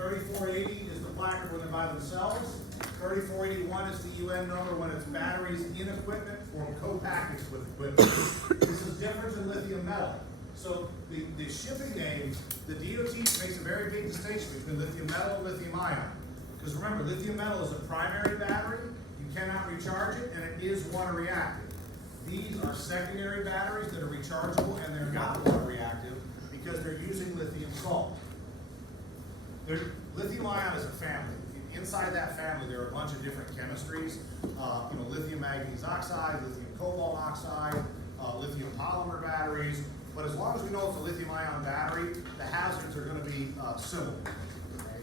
3480 is the placard when they're by themselves. 3481 is the UN number when it's batteries in equipment or co-packaged with equipment. This is different than lithium metal. So the shipping name, the DOT makes a very big distinction between lithium metal and lithium ion. Because remember, lithium metal is a primary battery, you cannot recharge it, and it is water reactive. These are secondary batteries that are rechargeable and they're not water reactive because they're using lithium salt. Lithium ion is a family. Inside that family, there are a bunch of different chemistries. Lithium manganese oxide, lithium cobalt oxide, lithium polymer batteries. But as long as we know it's a lithium ion battery, the hazards are going to be similar. Okay?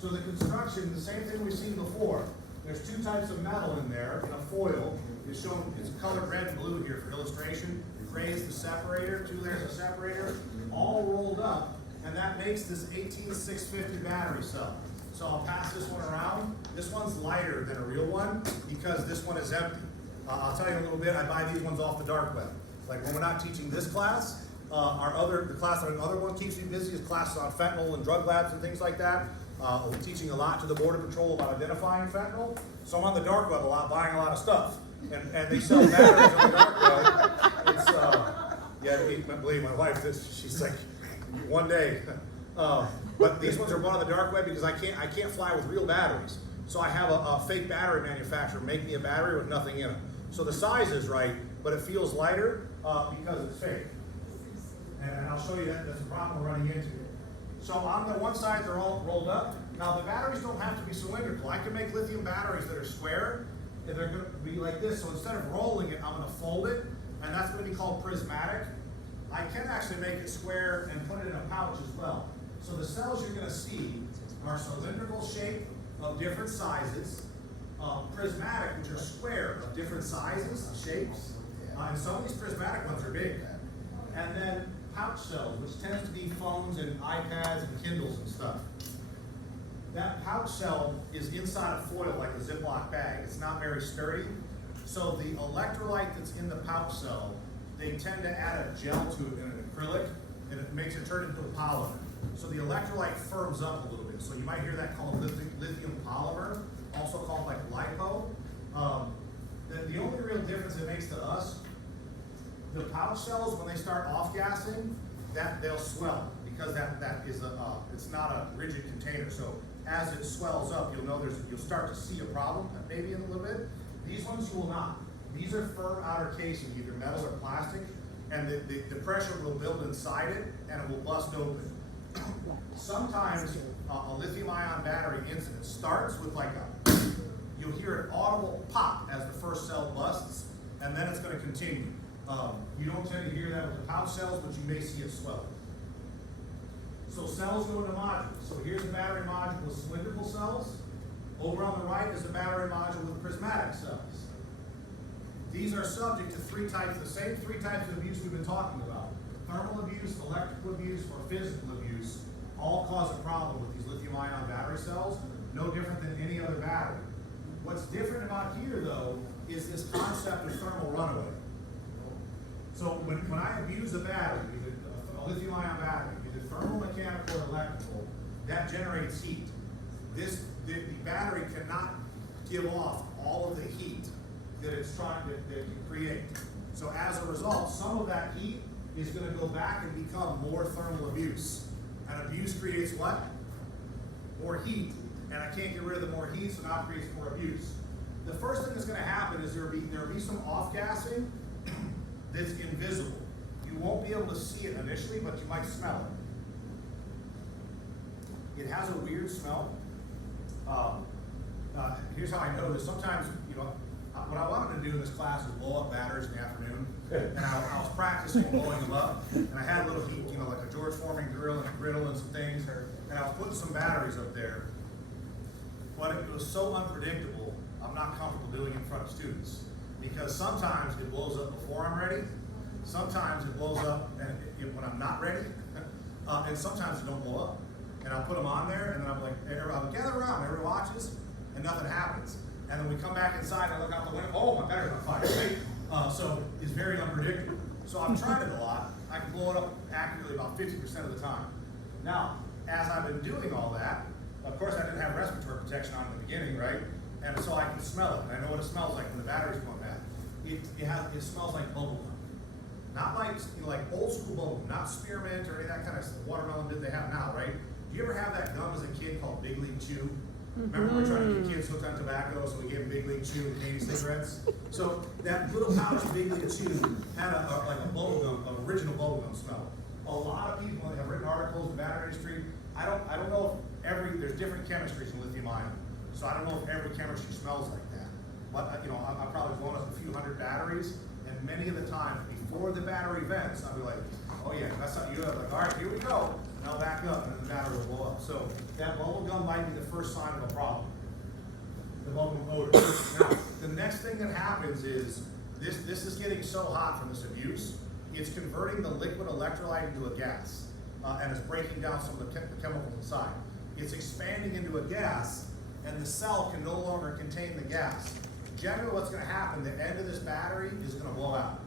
So the construction, the same thing we've seen before. There's two types of metal in there. In a foil, it's shown, it's colored red and blue here for illustration. Gray is the separator, 2 layers of separator, all rolled up, and that makes this 18650 battery cell. So I'll pass this one around. This one's lighter than a real one because this one is empty. I'll tell you a little bit, I buy these ones off the dark web. Like when we're not teaching this class, the class that another one keeps me busy is classes on fentanyl and drug labs and things like that. We're teaching a lot to the Border Patrol about identifying fentanyl. So I'm on the dark web a lot, buying a lot of stuff. And they sell batteries on the dark web. It's, believe my wife, she's like, one day. But these ones are bought on the dark web because I can't fly with real batteries. So I have a fake battery manufacturer make me a battery with nothing in it. So the size is right, but it feels lighter because it's fake. And I'll show you that's a problem we're running into. So on the one side, they're all rolled up. Now the batteries don't have to be cylindrical. I can make lithium batteries that are square, and they're going to be like this. So instead of rolling it, I'm going to fold it, and that's going to be called prismatic. I can actually make it square and put it in a pouch as well. So the cells you're going to see are cylindrical shape of different sizes, prismatic, which are square of different sizes, shapes, and some of these prismatic ones are big. And then pouch cells, which tends to be phones and iPads and Kindles and stuff. That pouch cell is inside a foil like a Ziploc bag. It's not very sturdy. So the electrolyte that's in the pouch cell, they tend to add a gel to it in an acrylic, and it makes it turn into a polymer. So the electrolyte firms up a little bit. So you might hear that called lithium polymer, also called like lipo. The only real difference it makes to us, the pouch cells, when they start off-gassing, that they'll swell because that is it's not a rigid container. So as it swells up, you'll start to see a problem, maybe in a little bit. These ones you will not. These are firm outer casing, either metal or plastic, and the pressure will build inside it and it will bust open. Sometimes a lithium-ion battery incident starts with you'll hear an audible pop as the first cell busts, and then it's going to continue. You don't tend to hear that with the pouch cells, but you may see it swell. So cells go into modules. So here's a battery module with cylindrical cells. Over on the right is a battery module with prismatic cells. These are subject to the same three types of abuse we've been talking about. Thermal abuse, electrical abuse, or physical abuse all cause a problem with these lithium-ion battery cells, no different than any other battery. What's different about here, though, is this concept of thermal runaway. So when I abuse a battery, either a lithium-ion battery, either thermal, mechanical, or electrical, that generates heat. The battery cannot give off all of the heat that it's trying to create. So as a result, some of that heat is going to go back and become more thermal abuse. And abuse creates what? More heat. And I can't get rid of the more heat, so now it creates more abuse. The first thing that's going to happen is there will be some off-gassing that's invisible. You won't be able to see it initially, but you might smell it. It has a weird smell. Here's how I know this. Sometimes, what I wanted to do in this class is blow up batteries in the afternoon. And I was practicing blowing them up. And I had a little heat, like a George Foreman grill and a griddle and some things. And I was putting some batteries up there. But it was so unpredictable, I'm not comfortable doing it in front of students. Because sometimes it blows up before I'm ready. Sometimes it blows up when I'm not ready. And sometimes it don't blow up. And I'll put them on there, and then I'm like, I'll gather around, everybody watches, and nothing happens. And then we come back inside, and I look out the window, oh, my battery's on fire. So it's very unpredictable. So I've tried it a lot. I can blow it up accurately about 50% of the time. Now, as I've been doing all that, Of course, I didn't have respiratory protection on in the beginning, right? And so I can smell it, and I know what it smells like when the battery's going bad. It smells like bubble gum. Not like, like old school bubble gum, not spearmint or any of that kind of watermelon that they have now, right? Do you ever have that gum as a kid called Big League Chew? Remember we were trying to get kids hooked on tobacco, so we gave them Big League Chew and Canadian cigarettes? So that little pouch of Big League Chew had like a bubble gum, an original bubble gum smell. A lot of people have written articles in the battery industry. I don't know if there's different chemistries in lithium ion. So I don't know if every chemistry smells like that. But I'm probably blowing up a few hundred batteries, and many of the time, before the battery vents, I'll be like, oh yeah, that's something you have. Like, all right, here we go. And I'll back up, and then the battery will blow up. So that bubble gum might be the first sign of a problem. The bubble gum odor. Now, the next thing that happens is, this is getting so hot from this abuse, it's converting the liquid electrolyte into a gas, and it's breaking down some of the chemicals inside. It's expanding into a gas, and the cell can no longer contain the gas. Generally, what's going to happen, the end of this battery is going to blow out,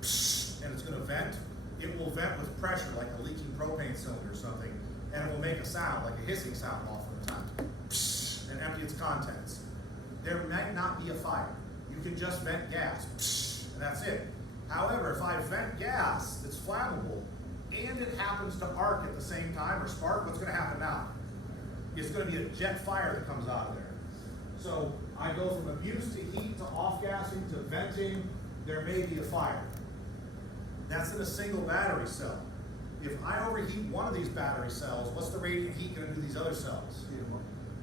and it's going to vent. It will vent with pressure, like a leaking propane cylinder or something, and it will make a sound, like a hissing sound often the time, and empty its contents. There might not be a fire. You can just vent gas, and that's it. However, if I vent gas that's flammable, and it happens to arc at the same time, or spark, what's going to happen now? It's going to be a jet fire that comes out of there. So I go from abuse to heat to off-gassing to venting, there may be a fire. That's in a single battery cell. If I overheat one of these battery cells, what's the radiant heat going to do to these other cells?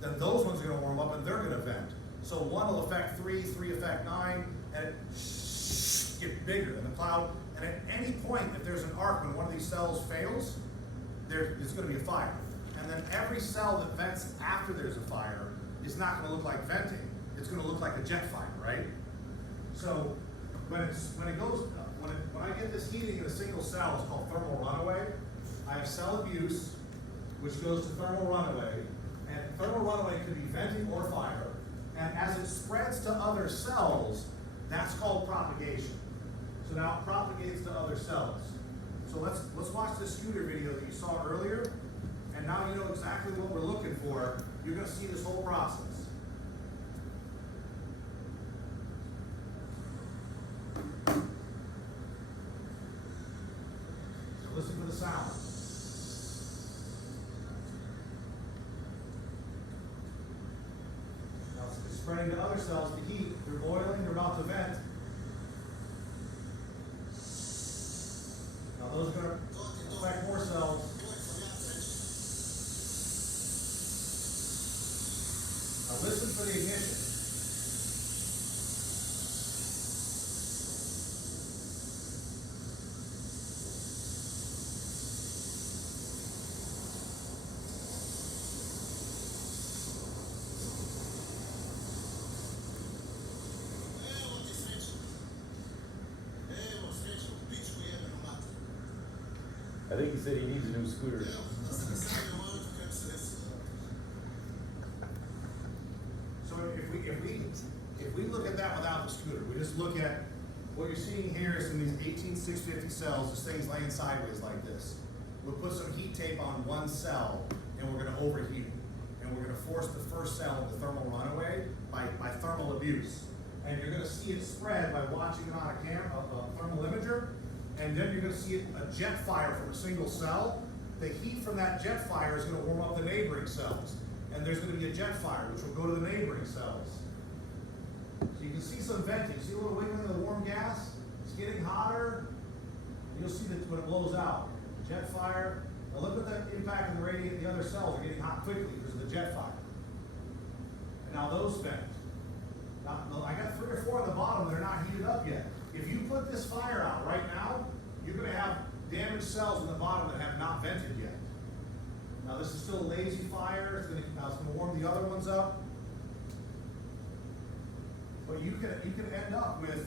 Then those ones are going to warm up and they're going to vent. So one will affect 3, 3 affect 9, and it get bigger in the cloud. And at any point, if there's an arc, when one of these cells fails, there's going to be a fire. And then every cell that vents after there's a fire is not going to look like venting. It's going to look like a jet fire, right? So when I get this heating in a single cell, it's called thermal runaway. I have cell abuse, which goes to thermal runaway, and thermal runaway could be venting or fire. And as it spreads to other cells, that's called propagation. So now it propagates to other cells. So let's watch this scooter video that you saw earlier, and now you know exactly what we're looking for. You're going to see this whole process. So listen for the sound. Now it's spreading to other cells, the heat. They're boiling, they're about to vent. Now those are going to affect more cells. Now listen for the ignition. I think he said he needs a new scooter. So if we look at that without the scooter, we just look at what you're seeing here is in these 18650 cells, this thing's laying sideways like this. We'll put some heat tape on one cell and we're going to overheat it. And we're going to force the first cell into thermal runaway by thermal abuse. And you're going to see it spread by watching it on a thermal imager. And then you're going to see a jet fire from a single cell. The heat from that jet fire is going to warm up the neighboring cells. And there's going to be a jet fire, which will go to the neighboring cells. So you can see some venting. See a little wiggling of the warm gas? It's getting hotter. You'll see that when it blows out. Jet fire. Now look at the impact of the radiant. The other cells are getting hot quickly because of the jet fire. And now those vent. Now, I got 3 or 4 on the bottom that are not heated up yet. If you put this fire out right now, you're going to have damaged cells in the bottom that have not vented yet. Now this is still a lazy fire. It's going to warm the other ones up. But you can end up with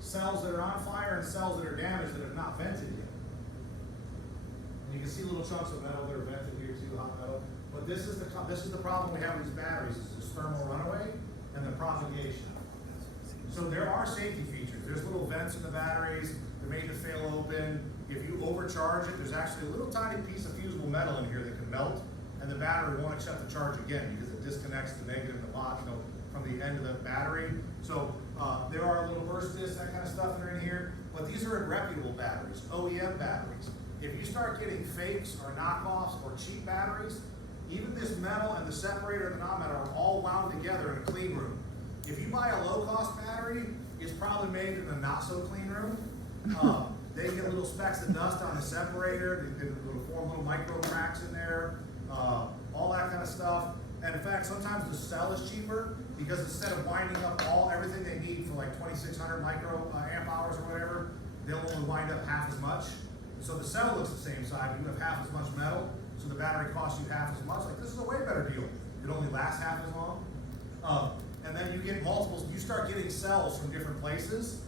cells that are on fire and cells that are damaged that have not vented yet. And you can see little chunks of metal that are vented here. See the hot metal. But this is the problem we have with these batteries. Is this thermal runaway and the propagation. So there are safety features. There's little vents in the batteries. They're made to fail open. If you overcharge it, there's actually a little tiny piece of fusible metal in here that can melt, and and the battery won't accept the charge again because it disconnects the negative and the from the end of the battery. So there are little burst discs, that kind of stuff that are in here, but these are reputable batteries, OEM batteries. If you start getting fakes or knockoffs or cheap batteries, even this metal and the separator and the non-metal are all wound together in a clean room. If you buy a low-cost battery, it's probably made in a not-so-clean room. They get little specks of dust on the separator, they form little micro cracks in there, all that kind of stuff. And in fact, sometimes the cell is cheaper because instead of winding up everything they need for like 2,600 micro amp hours or whatever, they'll only wind up half as much. So the cell looks the same size, but you have half as much metal, so the battery costs you half as much. Like, this is a way better deal. It only lasts half as long. And then you get multiples, you start getting cells from different places.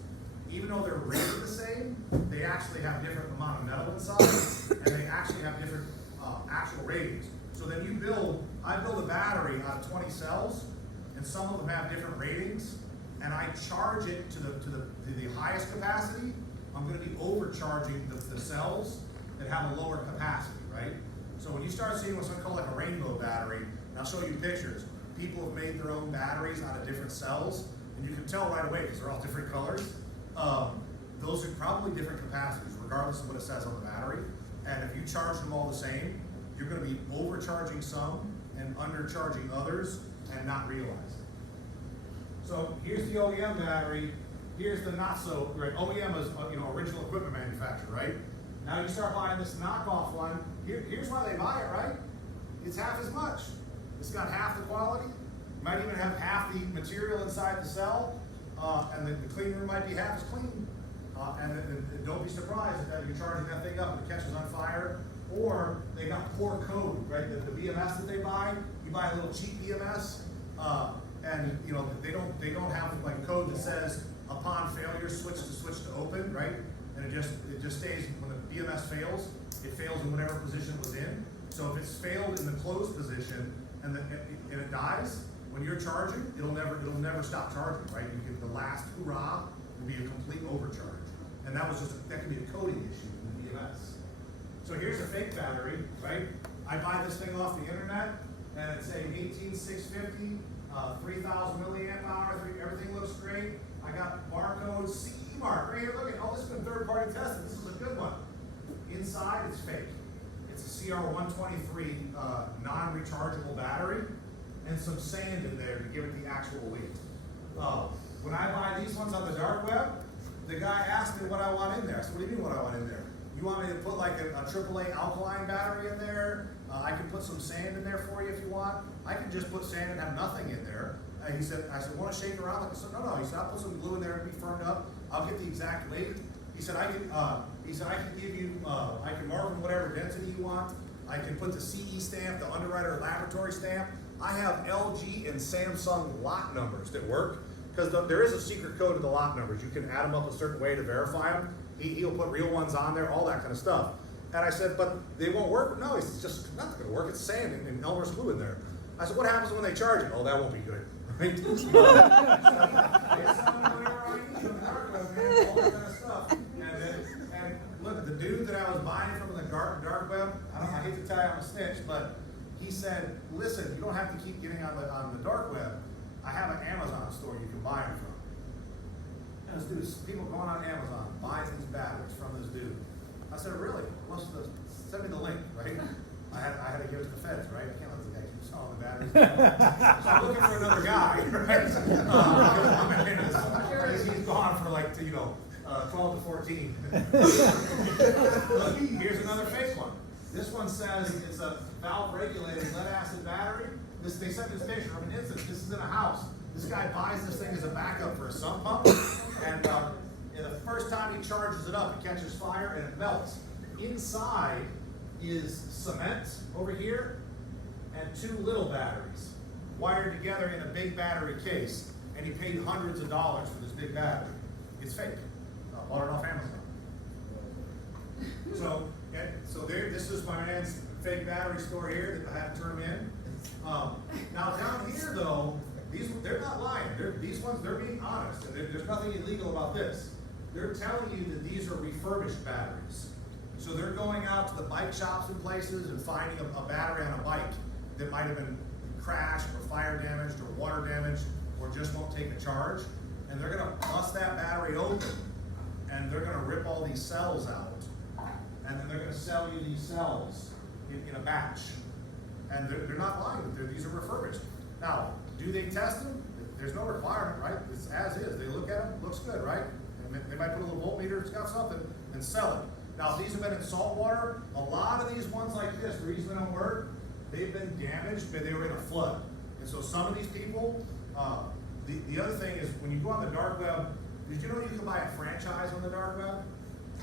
Even though they're rated the same, they actually have different amount of metal inside, and they actually have different actual ratings. So then I build a battery out of 20 cells, and some of them have different ratings, and I charge it to the highest capacity. I'm going to be overcharging the cells that have a lower capacity, right? So when you start seeing what's called like a rainbow battery, and I'll show you pictures, people have made their own batteries out of different cells, and you can tell right away because they're all different colors. Those are probably different capacities, regardless of what it says on the battery. And if you charge them all the same, you're going to be overcharging some and undercharging others and not realize it. So here's the OEM battery. Here's the not so, right? OEM is original equipment manufacturer, right? Now you start buying this knockoff one. Here's why they buy it, right? It's half as much. It's got half the quality. Might even have half the material inside the cell, and the clean room might be half as clean. And don't be surprised that you're charging that thing up and it catches on fire, or they got poor code, right? The BMS that they buy, you buy a little cheap BMS, and they don't have like code that says upon failure switch to open, right? And it just stays when the BMS fails, it fails in whatever position it was in. So if it's failed in the closed position and it dies, when you're charging, it'll never stop charging, right? The last hurrah will be a complete overcharge. And that could be a coding issue in the BMS. So here's a fake battery, right? I buy this thing off the internet, and it's saying 18650, 3,000 milliamp hour, everything looks great. I got barcode CE mark right here. Look at all this has been third-party tested. This is a good one. Inside, it's fake. It's a CR123 non-rechargeable battery, and some sand in there to give it the actual weight. When I buy these ones on the dark web, the guy asked me what I want in there. I said, what do you mean what I want in there? You want me to put like a AAA alkaline battery in there? I can put some sand in there for you if you want. I can just put sand and have nothing in there. I said, want to shake around? I said, no. He said, I'll put some glue in there and be firmed up. I'll get the exact weight. He said, I can give you, I can mark in whatever density you want. I can put the CE stamp, the Underwriter Laboratory stamp. I have LG and Samsung lot numbers that work, because there is a secret code to the lot numbers. You can add them up a certain way to verify them. He'll put real ones on there, all that kind of stuff. And I said, but they won't work? No, it's just not going to work. It's sand and Elmer's glue in there. I said, what happens when they charge it? Oh, that won't be good. Right? It's all that kind of stuff. And look, the dude that I was buying from the dark web, I hate to tell you I'm a snitch, but he said, listen, you don't have to keep getting on the dark web. I have an Amazon store you can buy them from. And this dude's people going on Amazon buying these batteries from this dude. I said, really? Send me the link, right? I had to give it to the feds, right? I can't let the guy keep selling the batteries. So I'm looking for another guy, right? He's gone for like 12 to 14. Here's another fake one. This one says it's a valve regulated lead acid battery. They sent this picture of an instance. This is in a house. This guy buys this thing as a backup for a sump pump, and the first time he charges it up, it catches fire and it melts. Inside is cement over here and two little batteries wired together in a big battery case, and he paid hundreds of dollars for this big battery. It's fake. Bought it off Amazon. So this is my man's fake battery store here that I had to turn them in. Now down here though, they're not lying. These ones, they're being honest, and there's nothing illegal about this. They're telling you that these are refurbished batteries. So they're going out to the bike shops and places and finding a battery on a bike that might have been crashed or fire damaged or water damaged or just won't take a charge. And they're gonna bust that battery open and they're gonna rip all these cells out. And then they're gonna sell you these cells in a batch. And they're not lying, these are refurbished. Now, do they test them? There's no requirement, right? It's as is. They look at them, looks good, right? And they might put a little voltmeter, it's got something, and sell it. Now, if these have been in salt water, a lot of these ones like this, the reason they don't work, they've been damaged, but they were in a flood. And so some of these people, the other thing is, when you go on the dark web, did you know you can buy a franchise on the dark web?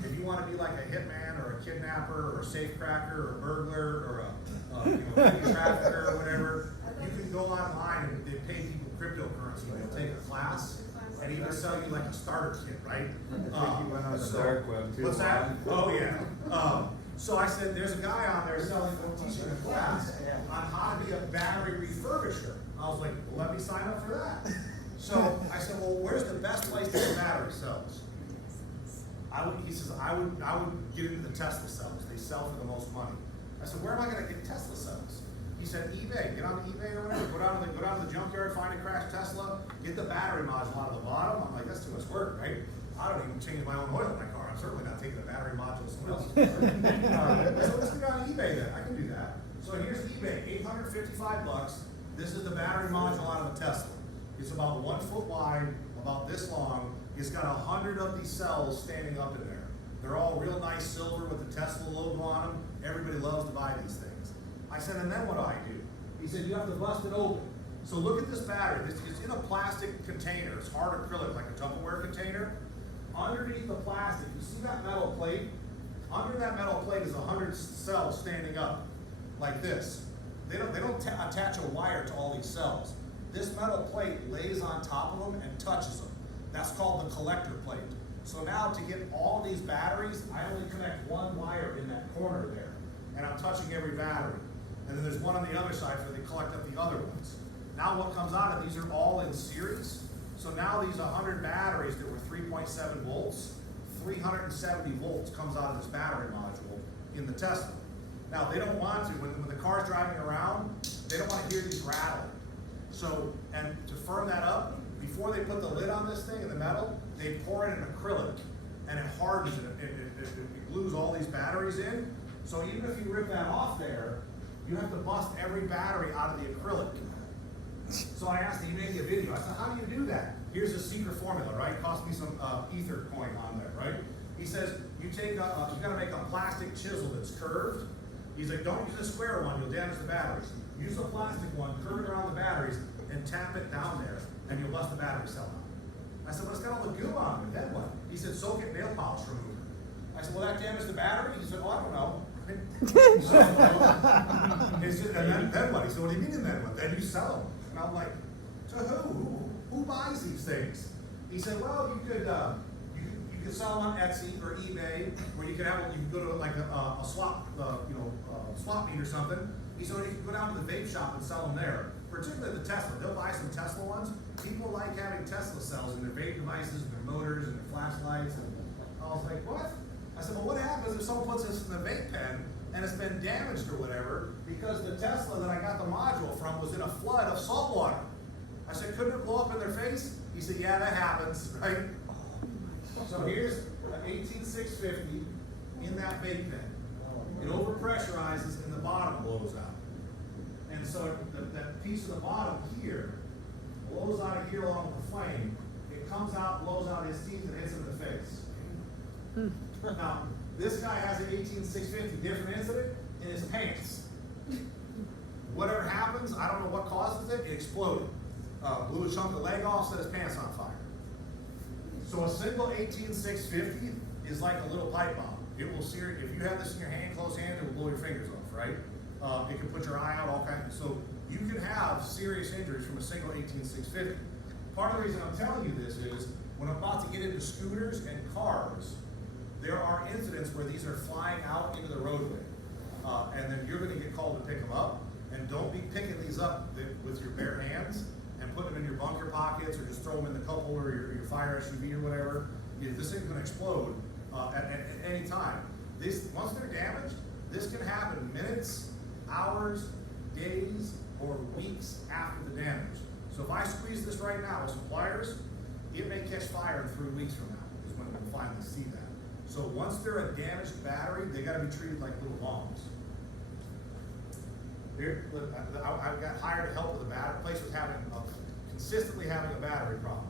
If you want to be like a hitman or a kidnapper or a safecracker or a burglar or a petty trafficker or whatever, you can go online and they pay people cryptocurrency. They'll take a class and even sell you like a starter kit, right? Dark web too. What's that? Oh yeah. So I said, there's a guy on there selling, teaching a class on how to be a battery refurbisher. I was like, well, let me sign up for that. So I said, well, where's the best place to get battery cells? He says, I would get into the Tesla cells. They sell for the most money. I said, where am I gonna get Tesla cells? He said, eBay. Get on eBay or whatever. Go down to the junkyard, find a crashed Tesla, get the battery module out of the bottom. I'm like, that's too much work, right? I don't even change my own oil in my car. I'm certainly not taking the battery module to someone else's car. So let's go on eBay then. I can do that. So here's eBay, $855. This is the battery module out of a Tesla. It's about 1 foot wide, about this long. It's got 100 of these cells standing up in there. They're all real nice silver with the Tesla logo on them. Everybody loves to buy these things. I said, and then what do I do? He said, you have to bust it open. So look at this battery. It's in a plastic container. It's hard acrylic, like a Tupperware container. Underneath the plastic, you see that metal plate? Under that metal plate is 100 cells standing up, like this. They don't attach a wire to all these cells. This metal plate lays on top of them and touches them. That's called the collector plate. So now to get all these batteries, I only connect one wire in that corner there. And I'm touching every battery. And then there's one on the other side so they collect up the other ones. Now what comes out of these are all in series. So now these 100 batteries that were 3.7 volts, 370 volts comes out of this battery module in the Tesla. Now they don't want to, when the car's driving around, they don't want to hear these rattling. So, and to firm that up, before they put the lid on this thing in the metal, they pour it in acrylic and it hardens it. It glues all these batteries in. So even if you rip that off there, you have to bust every battery out of the acrylic. So I asked him, he made me a video. I said, how do you do that? Here's a secret formula, right? Cost me some ether coin on there, right? He says, you gotta make a plastic chisel that's curved. He's like, don't use a square one, you'll damage the batteries. Use a plastic one, curve it around the batteries, and tap it down there, and you'll bust the battery cell out. I said, well, it's got all the goo on it, then what? He said, soak it nail polish remover. I said, will that damage the battery? He said, well, I don't know. It's just, and then what? He said, what do you mean and then what? Then you sell them. And I'm like, to who? Who buys these things? He said, well, you could sell them on Etsy or eBay, or you could go to like a swap, swap meet or something. He said, you can go down to the vape shop and sell them there. Particularly the Tesla. They'll buy some Tesla ones. People like having Tesla cells in their vape devices, and their motors, and their flashlights. And I was like, what? I said, well, what happens if someone puts this in the vape pen and it's been damaged or whatever because the Tesla that I got the module from was in a flood of salt water? I said, couldn't it blow up in their face? He said, yeah, that happens, right? So here's an 18650 in that vape pen. It overpressurizes and the bottom blows out. And so that piece of the bottom here blows out of here along with the flame. It comes out, blows out his teeth, and hits him in the face. Now, this guy has an 18650 different incident in his pants. Whatever happens, I don't know what causes it, it exploded. Blew a chunk of leg off, set his pants on fire. So a single 18650 is like a little pipe bomb. It will sear, if you have this in your hand, close hand, it will blow your fingers off, right? It can put your eye out, all kinds of, so you can have serious injuries from a single 18650. Part of the reason I'm telling you this is, when I'm about to get into scooters and cars, there are incidents where these are flying out into the roadway. And then you're gonna get called to pick them up, and don't be picking these up with your bare hands and putting them in your bunker pockets, or just throw them in the cup holder or your fire SUV or whatever. This thing's gonna explode at any time. Once they're damaged, this can happen minutes, hours, days or weeks after the damage. So if I squeeze this right now with some pliers, it may catch fire in 3 weeks from now, is when we'll finally see that. So once they're a damaged battery, they gotta be treated like little bombs. Here, look, I got hired to help with a battery, place was consistently having a battery problem.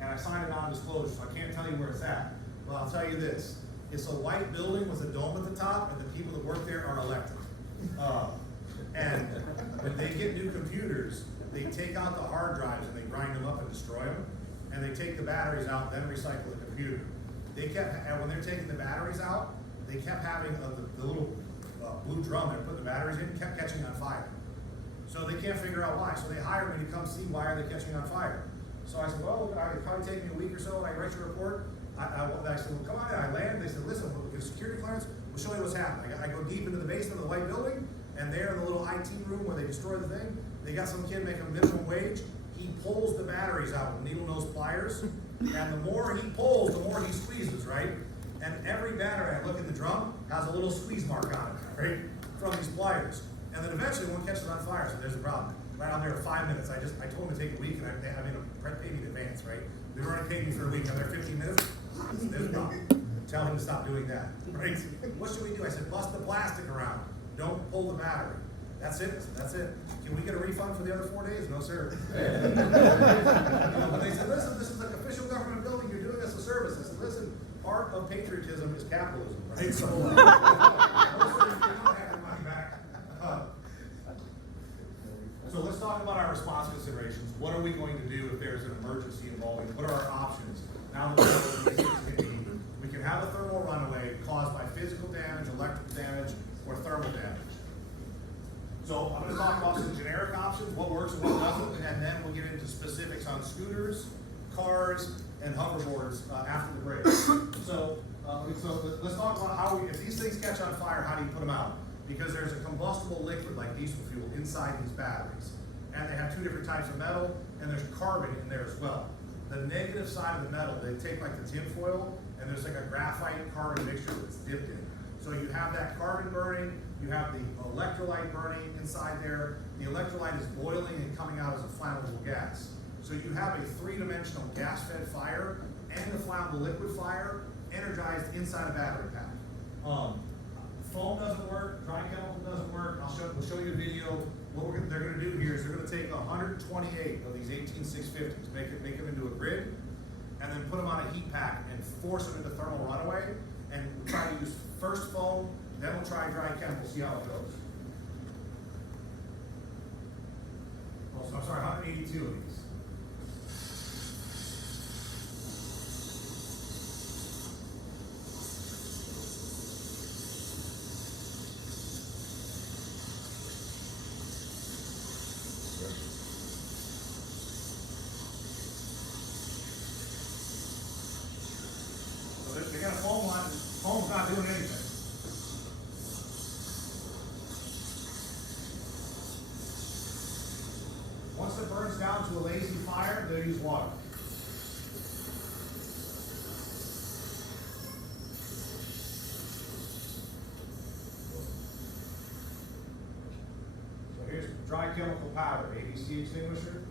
And I signed a non-disclosure, so I can't tell you where it's at. But I'll tell you this, it's a white building with a dome at the top, and the people that work there are elected. And when they get new computers, they take out the hard drives and they grind them up and destroy them. And they take the batteries out, then recycle the computer. And when they're taking the batteries out, they kept having the little blue drum they're putting the batteries in, kept catching on fire. So they can't figure out why. So they hired me to come see why are they catching on fire. So I said, well, it'd probably take me a week or so, and I write your report. I said, well, come on in. I land. They said, listen, we'll get a security clearance. We'll show you what's happening. I go deep into the basement of the white building, and there in the little IT room where they destroy the thing, they got some kid making minimum wage. He pulls the batteries out with needle nose pliers, and the more he pulls, the more he squeezes, right? And every battery, I look at the drum, has a little squeeze mark on it, right? From these pliers. And then eventually one catches on fire, so there's a problem. Right on there in 5 minutes. I told him to take a week, and I made him pay me in advance, right? They were gonna pay me for a week, I'm there 15 minutes, there's a problem. Tell him to stop doing that, right? What should we do? I said, bust the plastic around. Don't pull the battery. That's it, that's it. Can we get a refund for the other 4 days? No, sir. But they said, listen, this is an official government building, you're doing us a service. I said, listen, part of patriotism is capitalism, right? So, no, sir, you're not having money back. So let's talk about our response considerations. What are we going to do if there's an emergency involving, what are our options? Now that we know what these things can be, we can have a thermal runaway caused by physical damage, electrical damage, or thermal damage. So I'm going to talk about some generic options, what works and what doesn't, and then we'll get into specifics on scooters, cars, and hoverboards after the break. So let's talk about if these things catch on fire, how do you put them out? Because there's a combustible liquid like diesel fuel inside these batteries. And they have two different types of metal, and there's carbon in there as well. The negative side of the metal, they take like the tin foil, and there's like a graphite carbon mixture that's dipped in. So you have that carbon burning, you have the electrolyte burning inside there. The electrolyte is boiling and coming out as a flammable gas. So you have a three-dimensional gas-fed fire and a flammable liquid fire energized inside a battery pack. Foam doesn't work, dry chemical doesn't work. We'll show you a video. What they're going to do here is they're going to take 128 of these 18650s, make them into a grid, and then put them on a heat pack and force them into thermal runaway. And we'll try to use first foam, then we'll try dry chemical, see how it goes. Oh, so I'm sorry, 182 of these. They got a foam line, foam's not doing anything. Once it burns down to a lazy fire, they'll use water. So here's dry chemical powder, ABC extinguisher.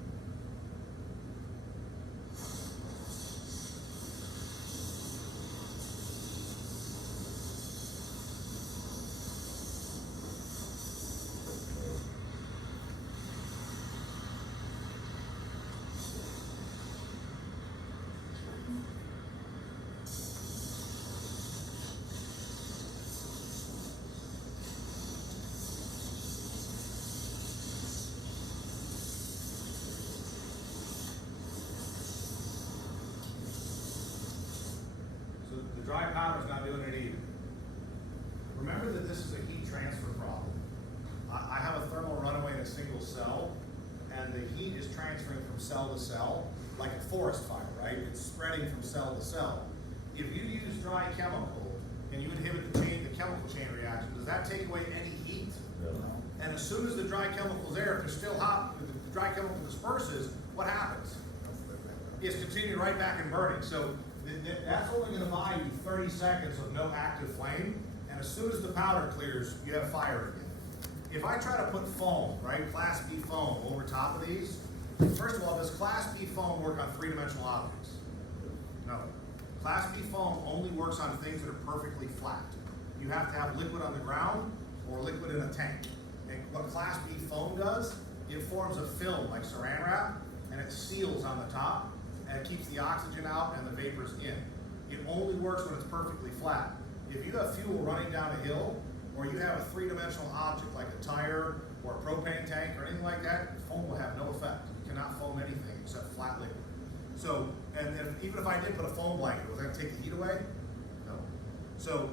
Dry powder's not doing it either. Remember that this is a heat transfer problem. I have a thermal runaway in a single cell, and the heat is transferring from cell to cell, like a forest fire, right? It's spreading from cell to cell. If you use dry chemical, and you inhibit the chemical chain reaction, does that take away any heat? No. And as soon as the dry chemical's there, if they're still hot, if the dry chemical disperses, what happens? It's continuing right back and burning. So that's only going to buy you 30 seconds of no active flame, and as soon as the powder clears, you have fire again. if I try to put foam, right, Class B foam over top of these, first of all, does Class B foam work on three-dimensional objects? No. Class B foam only works on things that are perfectly flat. You have to have liquid on the ground or liquid in a tank. And what Class B foam does, it forms a film like saran wrap, and it seals on the top, and it keeps the oxygen out and the vapors in. It only works when it's perfectly flat. If you have fuel running down a hill, or you have a three-dimensional object like a tire or a propane tank or anything like that, foam will have no effect. You cannot foam anything except flat liquid. So, even if I did put a foam blanket, would that take the heat away? No. So,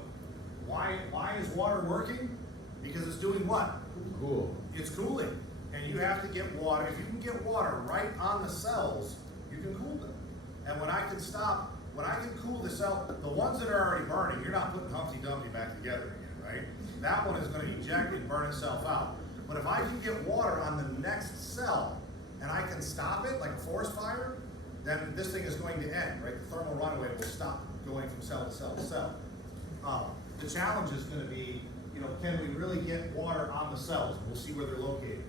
why is water working? Because it's doing what? Cool. It's cooling. And you have to get water. If you can get water right on the cells, you can cool them. And when I can cool the cell, the ones that are already burning, you're not putting Humpty Dumpty back together again, right? That one is going to eject and burn itself out. But if I can get water on the next cell, and I can stop it, like a forest fire, then this thing is going to end, right? The thermal runaway will stop going from cell to cell to cell. The challenge is going to be, can we really get water on the cells? We'll see where they're located.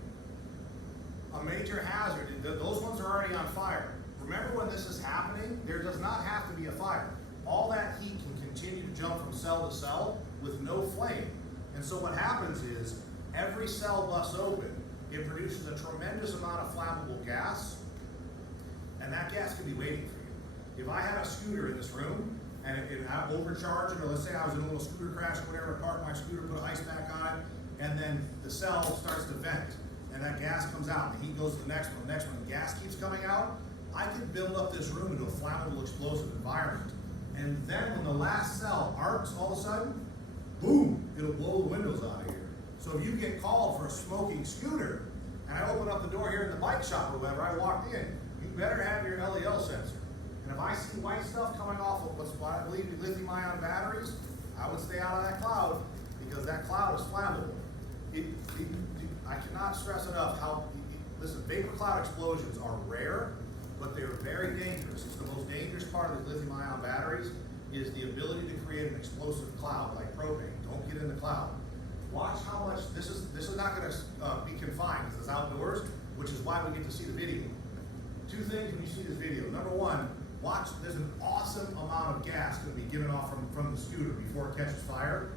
A major hazard, those ones are already on fire. Remember when this is happening, there does not have to be a fire. All that heat can continue to jump from cell to cell with no flame. And so what happens is, every cell busts open, it produces a tremendous amount of flammable gas, and that gas can be waiting for you. If I had a scooter in this room, and I overcharged it, or let's say I was in a little scooter crash or whatever, park my scooter, put ice pack on it, and then the cell starts to vent, and that gas comes out, and the heat goes to the next one, and gas keeps coming out, I could build up this room into a flammable explosive environment. And then when the last cell arcs all of a sudden, boom, it'll blow the windows out of here. So if you get called for a smoking scooter, and I open up the door here in the bike shop or whatever, I walked in, you better have your LEL sensor. And if I see white stuff coming off of what I believe to be lithium-ion batteries, I would stay out of that cloud, because that cloud is flammable. I cannot stress enough how, listen, vapor cloud explosions are rare, but they're very dangerous. It's the most dangerous part of the lithium-ion batteries is the ability to create an explosive cloud like propane. Don't get in the cloud. Watch how much, this is not going to be confined, this is outdoors, which is why we get to see the video. Two things when you see this video. Number one, watch, there's an awesome amount of gas going to be given off from the scooter before it catches fire.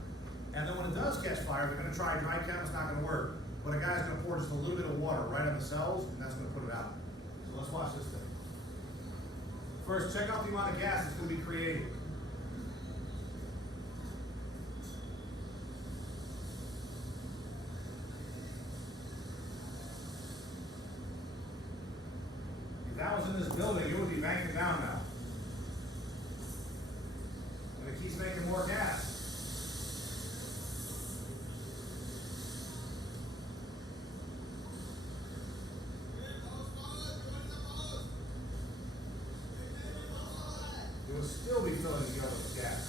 And then when it does catch fire, they're going to try dry chem, it's not going to work. But a guy's going to pour just a little bit of water right on the cells, and that's going to put it out. So let's watch this thing. First, check out the amount of gas that's going to be created. If that was in this building, it would be banking down now. And it keeps making more gas. It will still be filling the gun with gas.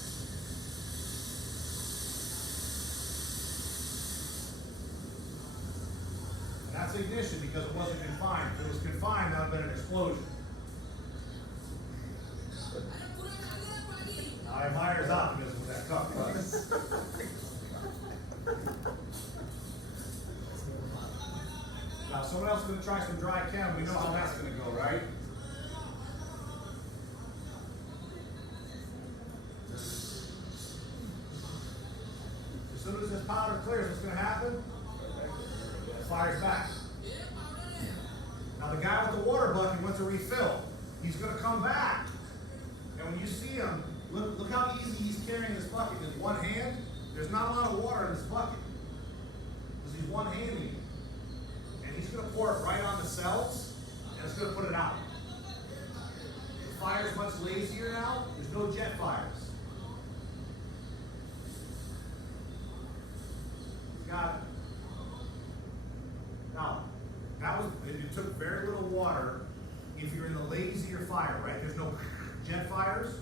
And that's ignition because it wasn't confined. If it was confined, that would have been an explosion. I admire his optimism with that cup. Now, someone else is going to try some dry chem. We know how that's going to go, right? As soon as this powder clears, what's going to happen? It fires back. Now, the guy with the water bucket wants a refill. He's going to come back. And when you see him, look how easy he's carrying this bucket with one hand. There's not a lot of water in this bucket, because he's one-handing it. And he's going to pour it right on the cells, and it's going to put it out. The fire's much lazier now. There's no jet fires. He's got it. Now, it took very little water if you're in the lazier fire, right? There's no jet fires,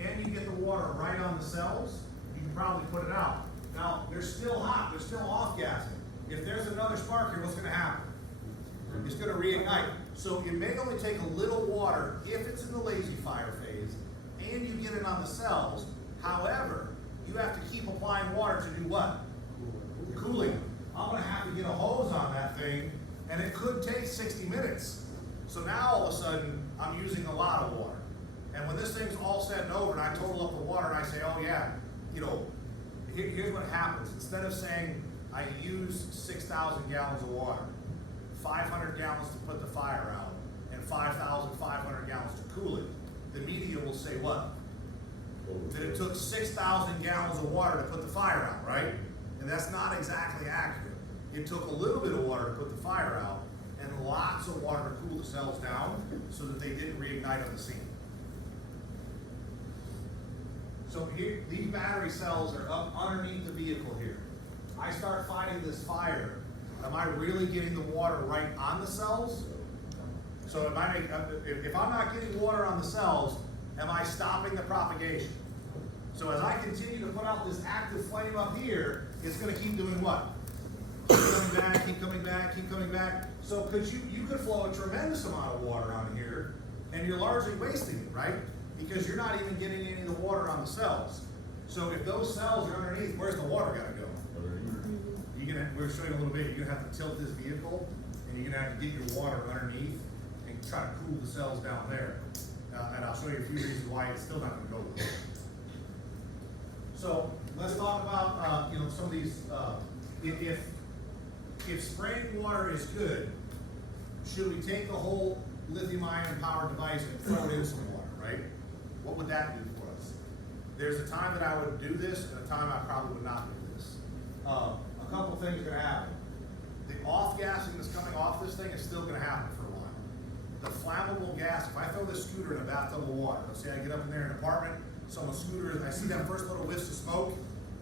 and you get the water right on the cells, you can probably put it out. Now, they're still hot, they're still off-gassing. If there's another spark here, what's going to happen? It's going to reignite. So it may only take a little water if it's in the lazy fire phase, and you get it on the cells. However, you have to keep applying water to do what? Cooling. I'm gonna have to get a hose on that thing, and it could take 60 minutes. So now all of a sudden, I'm using a lot of water. And when this thing's all said and over, and I total up the water, and I say, oh yeah, here's what happens. Instead of saying I use 6,000 gallons of water, 500 gallons to put the fire out, and 5,500 gallons to cool it, the media will say what? That it took 6,000 gallons of water to put the fire out, right? And that's not exactly accurate. It took a little bit of water to put the fire out, and lots of water to cool the cells down so that they didn't reignite on the scene. So here, these battery cells are up underneath the vehicle here. I start fighting this fire. Am I really getting the water right on the cells? So if I'm not getting water on the cells, am I stopping the propagation? So as I continue to put out this active flame up here, it's gonna keep doing what? Keep coming back, keep coming back, keep coming back. So you could flow a tremendous amount of water on here, and you're largely wasting it, right? Because you're not even getting any of the water on the cells. So if those cells are underneath, where's the water gotta go? We're showing you a little bit, you're gonna have to tilt this vehicle, and you're gonna have to get your water underneath and try to cool the cells down there. And I'll show you a few reasons why it's still not gonna go there. So let's talk about some of these. If spraying water is good, should we take the whole lithium-ion powered device and throw it in some water, right? What would that do for us? There's a time that I would do this, and a time I probably would not do this. A couple things are gonna happen. The off-gassing that's coming off this thing is still gonna happen for a while. The flammable gas, if I throw this scooter in a bathtub of water, let's say I get up in there in an apartment, someone's scooter, and I see that first little whiffs of smoke,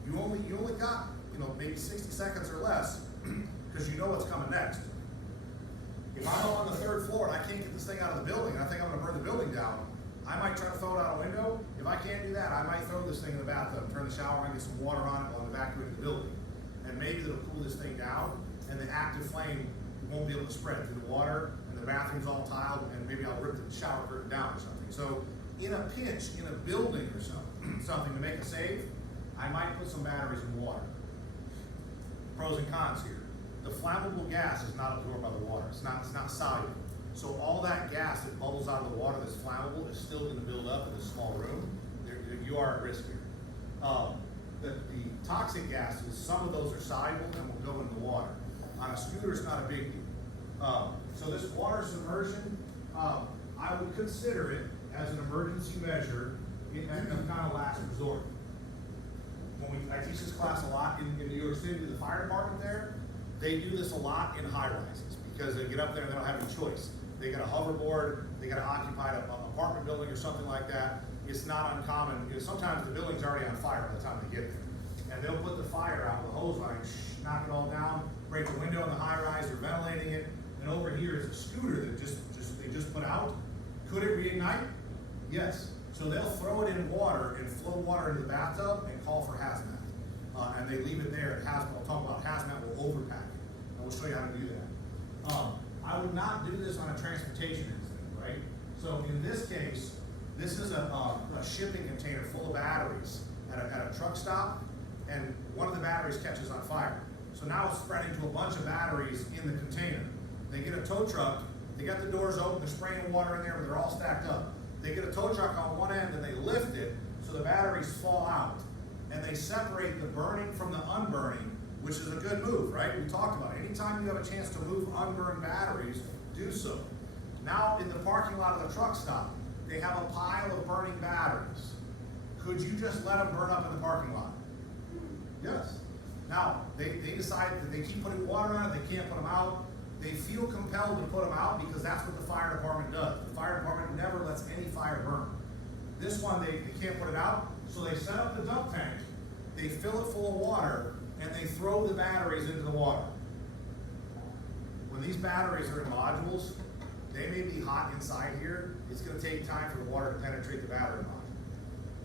you only got, maybe 60 seconds or less, because you know what's coming next. If I'm on the 3rd floor and I can't get this thing out of the building, and I think I'm gonna burn the building down, I might try to throw it out a window. If I can't do that, I might throw this thing in the bathtub, turn the shower on, get some water on it while I'm evacuating the building. And maybe it'll cool this thing down, and the active flame won't be able to spread through the water, and the bathroom's all tiled, and maybe I'll rip the shower curtain down or something. So in a pinch, in a building or something to make a save, I might put some batteries in water. Pros and cons here. The flammable gas is not absorbed by the water. It's not soluble. So all that gas that bubbles out of the water that's flammable is still going to build up in this small room. You are at risk here. The toxic gases, some of those are soluble and will go into the water. On a scooter, it's not a big deal. So this water submersion, I would consider it as an emergency measure and kind of last resort. I teach this class a lot in New York City, the fire department there, they do this a lot in high rises because they get up there and they don't have any choice. They got a hoverboard, they got to occupy an apartment building or something like that. It's not uncommon. Sometimes the building's already on fire by the time they get there. And they'll put the fire out with a hose line, knock it all down, break the window in the high rise, they're ventilating it. And over here is a scooter that they just put out. Could it reignite? Yes. So they'll throw it in water and flow water into the bathtub and call for hazmat. And they leave it there. We'll talk about hazmat, we'll overpack it. And we'll show you how to do that. I would not do this on a transportation incident, right? So in this case, this is a shipping container full of batteries at a truck stop, and one of the batteries catches on fire. So now it's spreading to a bunch of batteries in the container. They get a tow truck, they got the doors open, they're spraying water in there, but they're all stacked up. They get a tow truck on one end and they lift it so the batteries fall out. And they separate the burning from the unburning, which is a good move, right? We talked about it. Anytime you have a chance to move unburned batteries, do so. Now in the parking lot of the truck stop, they have a pile of burning batteries. Could you just let them burn up in the parking lot? Yes. Now, they decide that they keep putting water on it, they can't put them out. They feel compelled to put them out because that's what the fire department does. The fire department never lets any fire burn. This one, they can't put it out, so they set up the dump tank, they fill it full of water, and they throw the batteries into the water. When these batteries are in modules, they may be hot inside here. It's gonna take time for the water to penetrate the battery module.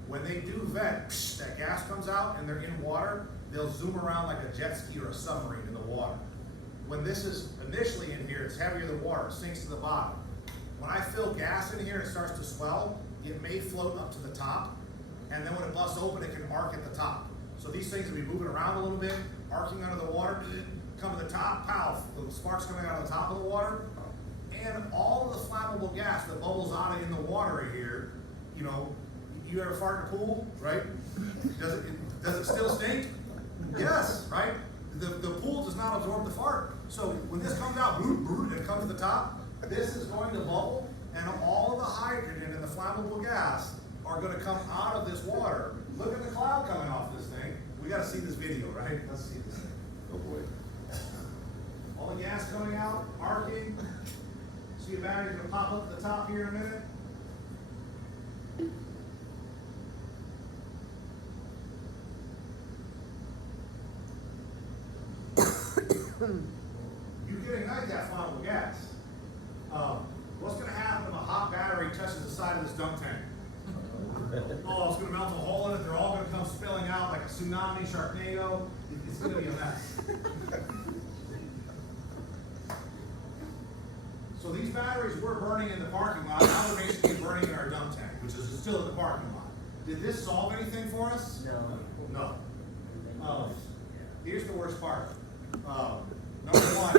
When they do vent, that gas comes out and they're in water, they'll zoom around like a jet ski or a submarine in the water. When this is initially in here, it's heavier than water, it sinks to the bottom. When I fill gas in here and it starts to swell, it may float up to the top, and then when it busts open, it can arc at the top. So these things will be moving around a little bit, arcing under the water, come to the top, pow, the sparks coming out of the top of the water, and all of the flammable gas that bubbles out in the water here, you know, you ever fart in a pool, right? Does it still stink? Yes, right? The pool does not absorb the fart. So when this comes out, and comes to the top, this is going to bubble, and all of the hydrogen and the flammable gas are going to come out of this water. Look at the cloud coming off this thing. We got to see this video, right? Let's see this thing. Oh boy. All the gas coming out, arcing. See a battery's going to pop up at the top here in a minute. You can ignite that flammable gas. What's going to happen if a hot battery touches the side of this dunk tank? Oh, it's going to melt a hole in it. They're all going to come spilling out like a tsunami, Sharknado. It's going to be a mess. So these batteries were burning in the parking lot. Now they're basically burning in our dunk tank, which is still in the parking lot. Did this solve anything for us? No. No. Here's the worst part. Number one,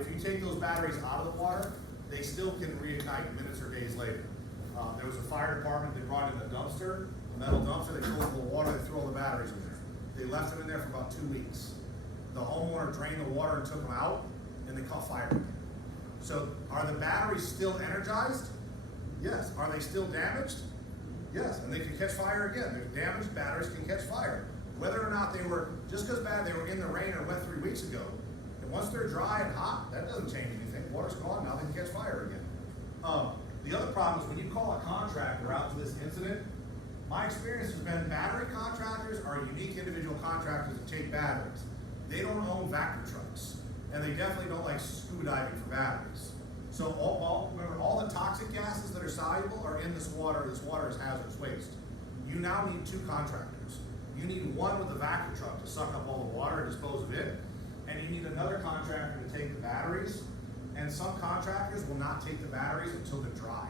if you take those batteries out of the water, they still can reignite minutes or days later. There was a fire department that brought in a dumpster, a metal dumpster, they filled it full of water, they threw all the batteries in there. They left them in there for about 2 weeks. The homeowner drained the water and took them out, and they caught fire again. So are the batteries still energized? Yes. Are they still damaged? Yes, and they can catch fire again. They're damaged batteries can catch fire. Whether or not they were, just because they were in the rain or wet 3 weeks ago, and once they're dry and hot, that doesn't change anything. Water's gone, now they can catch fire again. The other problem is when you call a contractor out to this incident, my experience has been battery contractors are unique individual contractors that take batteries. They don't own vacuum trucks, and they definitely don't like scuba diving for batteries. So remember, all the toxic gases that are soluble are in this water. This water is hazardous waste. You now need 2 contractors. You need one with a vacuum truck to suck up all the water and dispose of it, and you need another contractor to take the batteries. And some contractors will not take the batteries until they're dry.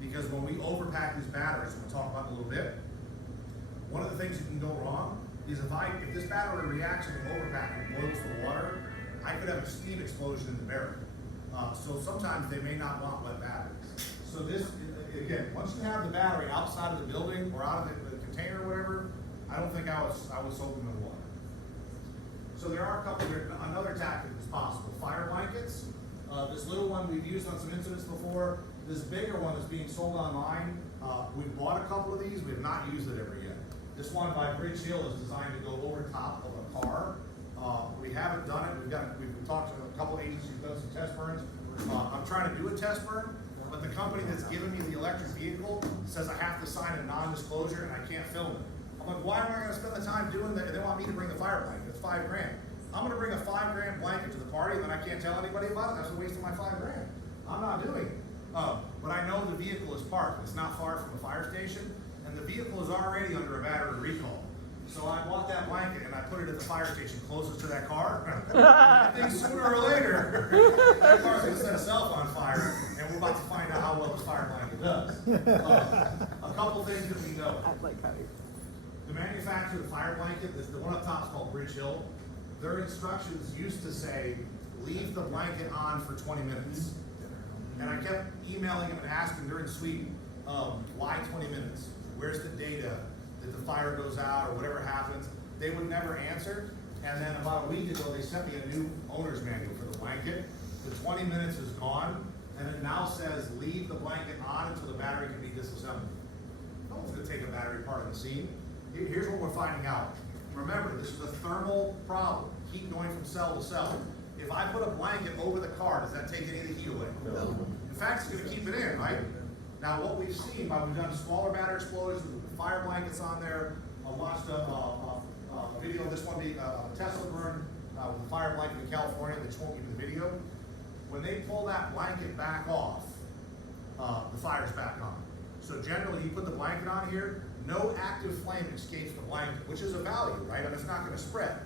Because when we overpack these batteries, we'll talk about in a little bit, one of the things that can go wrong is if this battery reacts in the overpack and boils the water, I could have a steam explosion in the barrel. So sometimes they may not want wet batteries. So this, again, once you have the battery outside of the building or out of the container or whatever, I don't think I would soak them in water. So there are another tactic that's possible. Fire blankets. This little one we've used on some incidents before. This bigger one is being sold online. We've bought a couple of these. We have not used it ever yet. This one by Bridge Hill is designed to go over top of a car. We haven't done it. We've talked to a couple of agencies who've done some test burns. I'm trying to do a test burn, but the company that's giving me the electric vehicle says I have to sign a non-disclosure and I can't film it. I'm like, why am I going to spend the time doing that? And they want me to bring the fire blanket. It's $5 grand. I'm going to bring a $5 grand blanket to the party and then I can't tell anybody about it. That's a waste of my $5 grand. I'm not doing it. But I know the vehicle is parked. It's not far from the fire station, and the vehicle is already under a battery recall. So I bought that blanket and I put it at the fire station closest to that car. I think sooner or later, that car's going to set itself on fire, and we're about to find out how well this fire blanket does. A couple things that we know. The manufacturer of the fire blanket, the one up top is called Bridge Hill. Their instructions used to say, leave the blanket on for 20 minutes. And I kept emailing them and asking, they're in Sweden, why 20 minutes? Where's the data that the fire goes out or whatever happens? They would never answer. And then about a week ago, they sent me a new owner's manual for the blanket. The 20 minutes is gone, and it now says, leave the blanket on until the battery can be disassembled. No one's gonna take a battery apart on the scene. Here's what we're finding out. Remember, this is a thermal problem. Heat going from cell to cell. If I put a blanket over the car, does that take any of the heat away? No. In fact, it's gonna keep it in, right? Now, what we've seen, we've done smaller battery explosions with fire blankets on there. I watched a video of this one, a Tesla burn with a fire blanket in California. They just won't give the video. When they pull that blanket back off, the fire's back on. So generally, you put the blanket on here, no active flame escapes the blanket, which is a value, right? And it's not gonna spread,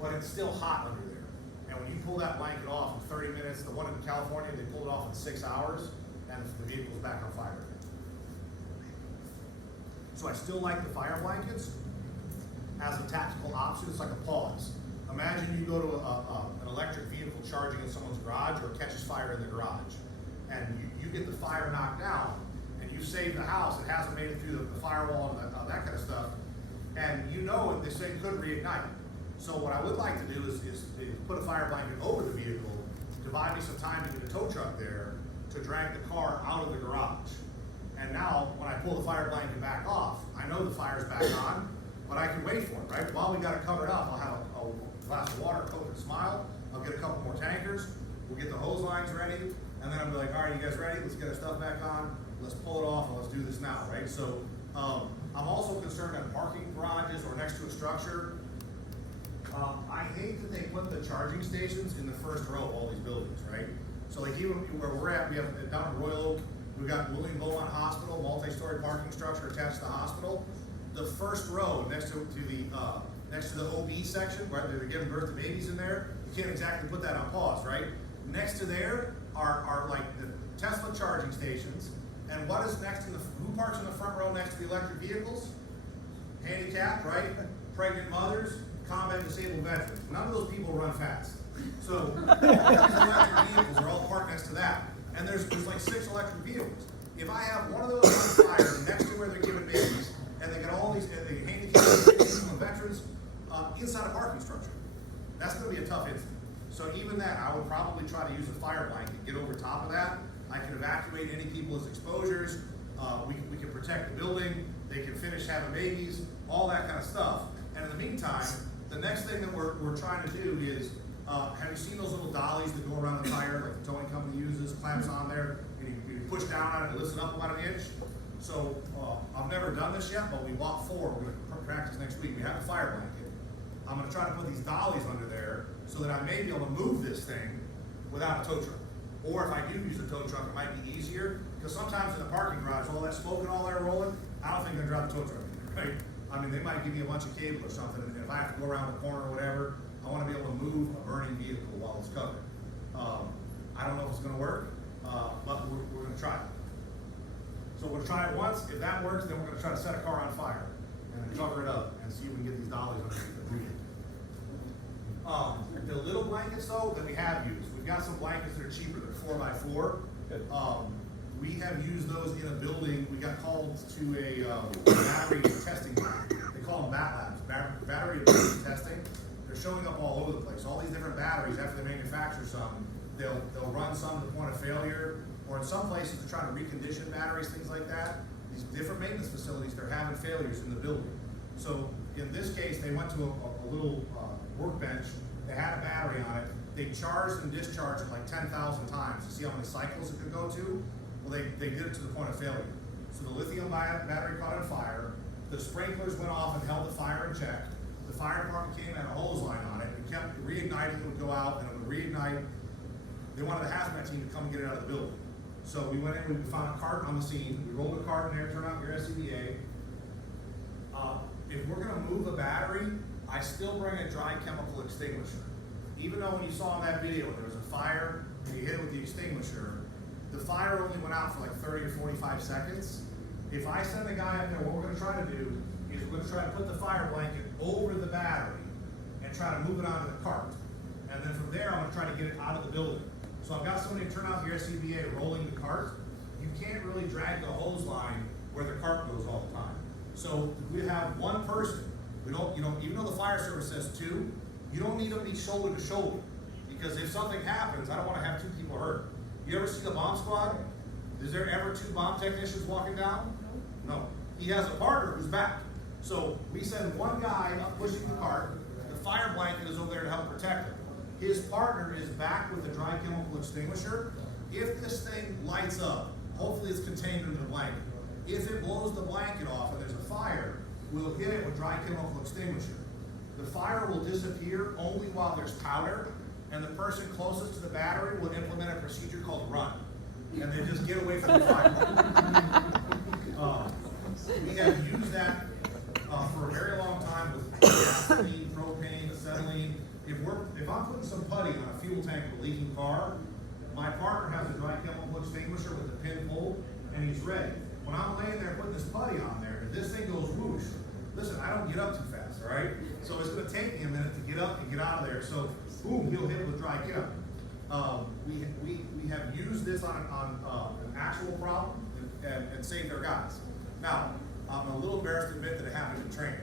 but it's still hot under there. And when you pull that blanket off in 30 minutes, the one in California, they pulled it off in 6 hours, and the vehicle's back on fire again. So I still like the fire blankets as a tactical option. It's like a pause. imagine you go to an electric vehicle charging in someone's garage or catches fire in the garage. And you get the fire knocked down, and you saved the house, it hasn't made it through the firewall and that kind of stuff, and you know this thing could reignite. So what I would like to do is put a fire blanket over the vehicle to buy me some time to get a tow truck there to drag the car out of the garage. And now, when I pull the fire blanket back off, I know the fire's back on, but I can wait for it, right? While we got it covered up, I'll have a glass of water, Coke and Smile, I'll get a couple more tankers, we'll get the hose lines ready, and then I'll be like, all right, you guys ready? Let's get our stuff back on, let's pull it off, and let's do this now, right? So, I'm also concerned on parking garages or next to a structure. I hate that they put the charging stations in the first row of all these buildings, right? So like even where we're at, we have down at Royal Oak, we've got William Beaumont Hospital, multi-story parking structure attached to the hospital. The first row next to the OB section, where they're giving birth to babies in there, you can't exactly put that on pause, right? Next to there are like the Tesla charging stations, and what is next who parks in the front row next to the electric vehicles? Handicapped, right? Pregnant mothers, combat disabled veterans. None of those people run fast. So all these electric vehicles are all parked next to that. And there's like 6 electric vehicles. If I have one of those on fire next to where they're giving babies, and they got all these handicapped and veterans inside a parking structure, that's going to be a tough incident. So even that, I would probably try to use a fire blanket, get over top of that. I can evacuate any people as exposures. We can protect the building. They can finish having babies, all that kind of stuff. And in the meantime, the next thing that we're trying to do is, have you seen those little dollies that go around the tire, like the towing company uses, clamps on there, and you push down on it and lifts it up about an inch? So I've never done this yet, but we bought 4. We're going to practice next week. We have a fire blanket. I'm going to try to put these dollies under there so that I may be able to move this thing without a tow truck. Or if I do use a tow truck, it might be easier, because sometimes in the parking garage, all that smoke and all that rolling, I don't think they're going to drive the tow truck in there, right? I mean, they might give me a bunch of cable or something, and if I have to go around the corner or whatever, I want to be able to move a burning vehicle while it's covered. I don't know if it's going to work, but we're going to try it. So we'll try it once. If that works, then we're going to try to set a car on fire and then cover it up and see if we can get these dollies underneath the roof. The little blankets, though, that we have used, we've got some blankets that are cheaper. They're 4x4. We have used those in a building. We got called to a battery testing lab. They call them BAT labs, battery ability testing. They're showing up all over the place. All these different batteries, after they manufacture some, they'll run some to the point of failure, or in some places they're trying to recondition batteries, things like that. These different maintenance facilities, they're having failures in the building. So in this case, they went to a little workbench. They had a battery on it. They charged and discharged it like 10,000 times to see how many cycles it could go to. Well, they did it to the point of failure. So the lithium battery caught on fire. The sprinklers went off and held the fire in check. The fire department came and had a hose line on it. It kept reigniting. It would go out and it would reignite. They wanted the hazmat team to come and get it out of the building. So we went in, we found a cart on the scene. We rolled a cart in there, turned out your SCBA. If we're gonna move a battery, I still bring a dry chemical extinguisher. Even though when you saw in that video, there was a fire and you hit it with the extinguisher, the fire only went out for like 30 or 45 seconds. If I send a guy up there, what we're gonna try to do is we're gonna try to put the fire blanket over the battery and try to move it onto the cart. And then from there, I'm gonna try to get it out of the building. So I've got somebody turn out your SCBA rolling the cart. You can't really drag the hose line where the cart goes all the time. So we have one person. We don't, even though the fire service says 2, you don't need them to be shoulder to shoulder. Because if something happens, I don't want to have 2 people hurt. You ever see the bomb squad? Is there ever 2 bomb technicians walking down? No. He has a partner who's back. So we send one guy up pushing the cart. The fire blanket is over there to help protect him. His partner is back with the dry chemical extinguisher. If this thing lights up, hopefully it's contained in the blanket. If it blows the blanket off and there's a fire, we'll hit it with dry chemical extinguisher. The fire will disappear only while there's powder, and the person closest to the battery will implement a procedure called run. And then just get away from the fire. We have used that for a very long time with gasoline, propane, acetylene. If I'm putting some putty on a fuel tank of a leaking car, my partner has a dry chemical extinguisher with a pin pull, and he's ready. When I'm laying there putting this putty on there, if this thing goes whoosh, Listen, I don't get up too fast, all right? So it's gonna take me a minute to get up and get out of there, so boom, he'll hit it with dry chem. We have used this on an actual problem and saved our guys. Now, I'm a little embarrassed to admit that it happened in training.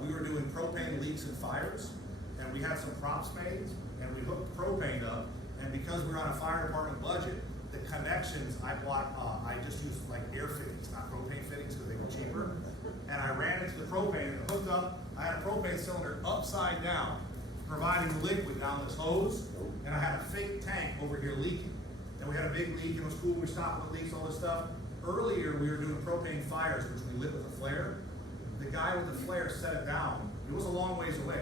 We were doing propane leaks and fires, and we had some props made, and we hooked propane up, and because we were on a fire department budget, the connections I bought, I just used like air fittings, not propane fittings, because they were cheaper. And I ran into the propane and hooked up, I had a propane cylinder upside down, providing liquid down this hose, and I had a fake tank over here leaking. And we had a big leak, it was cool, we stopped with leaks, all this stuff. Earlier, we were doing propane fires, which we lit with a flare. The guy with the flare set it down, it was a long ways away.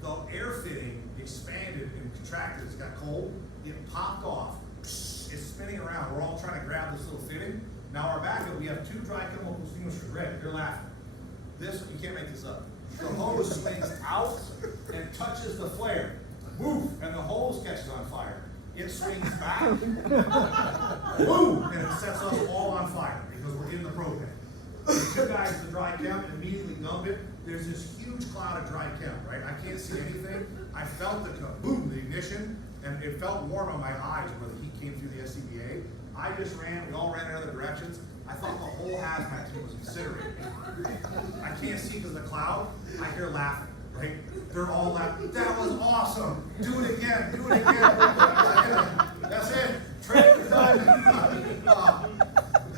The air fitting expanded and contracted, it got cold, it popped off, it's spinning around, we're all trying to grab this little fitting. Now our backup, we have two dry chemical extinguishers ready, they're laughing. This, you can't make this up. The hose swings out and touches the flare. Woof, and the hose catches on fire. It swings back, boom, and it sets us all on fire because we're in the propane. The two guys, the dry chem, immediately dump it. There's this huge cloud of dry chem, right? I can't see anything. I felt the boom, the ignition, and it felt warm on my eyes where the heat came through the SCBA. I just ran, we all ran in other directions. I thought the whole hazmat team was incinerated. I can't see because of the cloud. I hear laughing, right? They're all laughing. That was awesome. Do it again. Do it again. That's it. Training is done.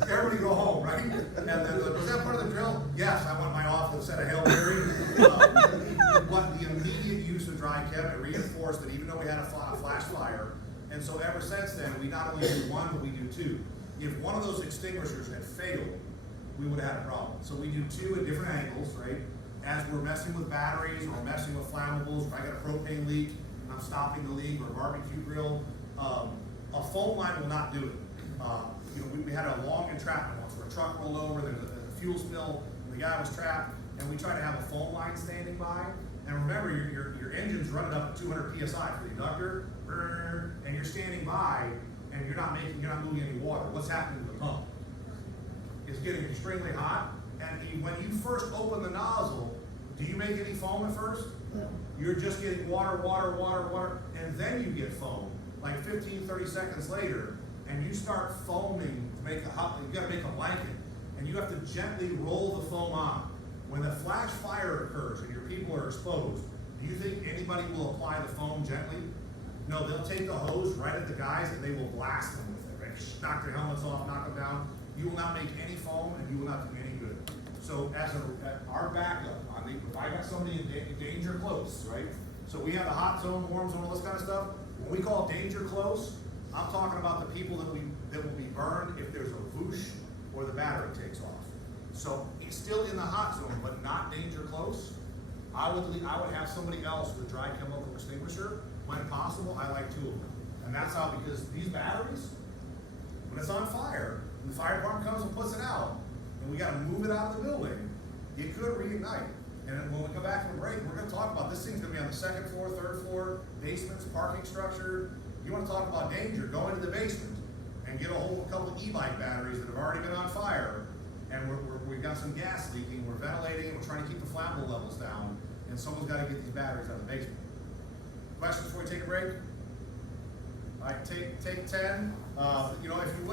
Everybody go home, right? And then, was that part of the drill? Yes, I went to my office and said a Hail Mary. But the immediate use of dry chem, it reinforced that even though we had a flash fire, and so ever since then, we not only do one, but we do two. If one of those extinguishers had failed, we would have had a problem. So we do two at different angles, right? As we're messing with batteries or messing with flammables, if I got a propane leak and I'm stopping the leak, or a barbecue grill, a foam line will not do it. We had a long entrapment once where a truck rolled over, there was a fuel spill, and the guy was trapped, and we tried to have a foam line standing by. And remember, your engine's running up at 200 PSI for the inductor, and you're standing by, and you're not moving any water. What's happening to the pump? It's getting extremely hot, and when you first open the nozzle, do you make any foam at first? No. You're just getting water, and then you get foam, like 15, 30 seconds later, and you start foaming to make you gotta make a blanket, and you have to gently roll the foam on. When the flash fire occurs and your people are exposed, do you think anybody will apply the foam gently? No, they'll take the hose right at the guys and they will blast them with it, right? Knock their helmets off, knock them down. You will not make any foam and you will not do any good. So as our backup, if I got somebody in danger close, right? So we have the hot zone, warm zone, all this kind of stuff. When we call danger close, I'm talking about the people that will be burned if there's a whoosh or the battery takes off. So it's still in the hot zone, but not danger close. I would have somebody else with dry chemical extinguisher. When possible, I like two of them. And that's how, because these batteries, when it's on fire, and the fire department comes and puts it out, and we gotta move it out of the building, it could reignite. And then when we come back from the break, we're gonna talk about, this thing's gonna be on the second floor, third floor, basements, parking structure. You wanna talk about danger, go into the basement and get a couple of e-bike batteries that have already been on fire, and we've got some gas leaking, we're ventilating, we're trying to keep the flammable levels down, and someone's gotta get these batteries out of the basement. Questions before we take a break? All right, take 10. If you would.